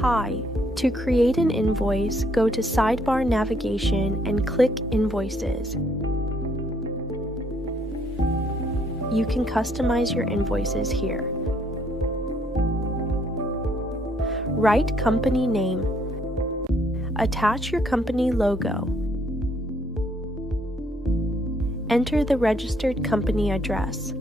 Hi. To create an invoice, go to Sidebar Navigation and click Invoices. You can customize your invoices here. Write company name. Attach your company logo. Enter the registered company address.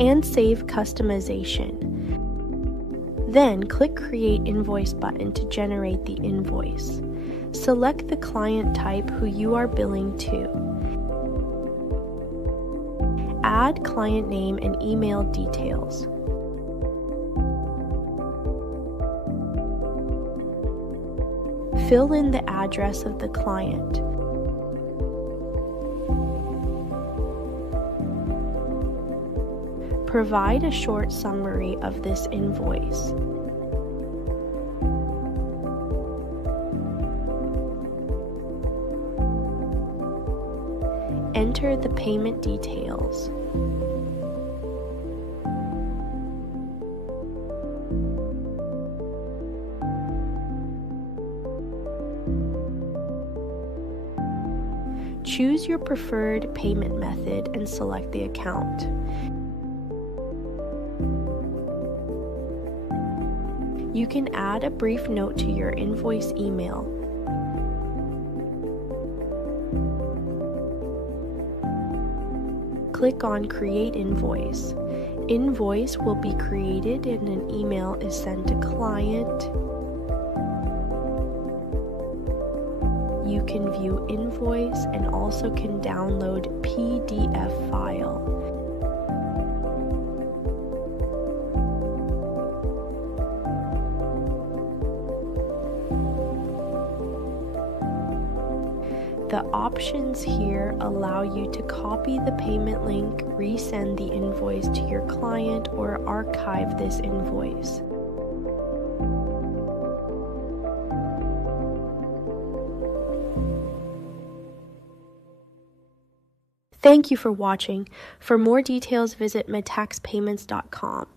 And save customization. Then click Create Invoice button to generate the invoice. Select the client type who you are billing to. Add client name and email details. Fill in the address of the client. Provide a short summary of this invoice. Enter the payment details. Choose your preferred payment method and select the account. You can add a brief note to your invoice email. Click on Create Invoice. Invoice will be created and an email is sent to client. You can view invoice and also can download PDF file. The options here allow you to copy the payment link, resend the invoice to your client, or archive this invoice. Thank you for watching. For more details, visit MetaXPayments.com.